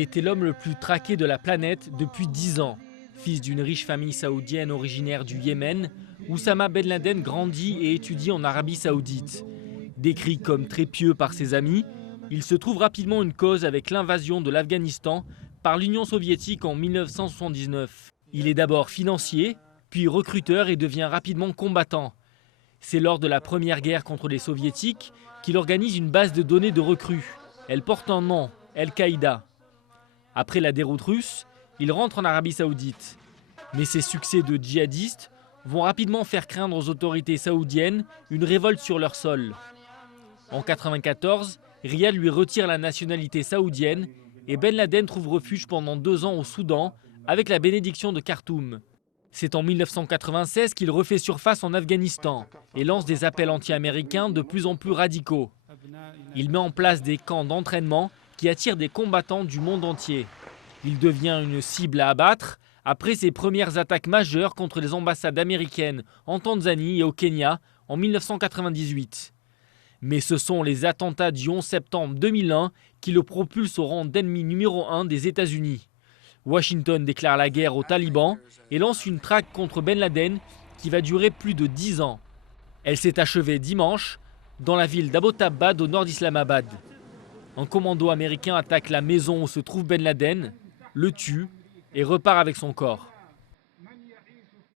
Il était l'homme le plus traqué de la planète depuis 10 ans. Fils d'une riche famille saoudienne originaire du Yémen, Oussama Ben Laden grandit et étudie en Arabie Saoudite. Décrit comme très pieux par ses amis, il se trouve rapidement une cause avec l'invasion de l'Afghanistan par l'Union soviétique en 1979. Il est d'abord financier, puis recruteur et devient rapidement combattant. C'est lors de la première guerre contre les soviétiques qu'il organise une base de données de recrues. Elle porte un nom, Al-Qaïda. Après la déroute russe, il rentre en Arabie Saoudite. Mais ses succès de djihadiste vont rapidement faire craindre aux autorités saoudiennes une révolte sur leur sol. En 1994, Riyad lui retire la nationalité saoudienne et Ben Laden trouve refuge pendant 2 ans au Soudan avec la bénédiction de Khartoum. C'est en 1996 qu'il refait surface en Afghanistan et lance des appels anti-américains de plus en plus radicaux. Il met en place des camps d'entraînement qui attirent des combattants du monde entier. Il devient une cible à abattre après ses premières attaques majeures contre les ambassades américaines en Tanzanie et au Kenya en 1998. Mais ce sont les attentats du 11 septembre 2001 qui le propulsent au rang d'ennemi numéro 1 des États-Unis. Washington déclare la guerre aux talibans et lance une traque contre Ben Laden qui va durer plus de 10 ans. Elle s'est achevée dimanche dans la ville d'Abbottabad au nord d'Islamabad. Un commando américain attaque la maison où se trouve Ben Laden, le tue et repart avec son corps.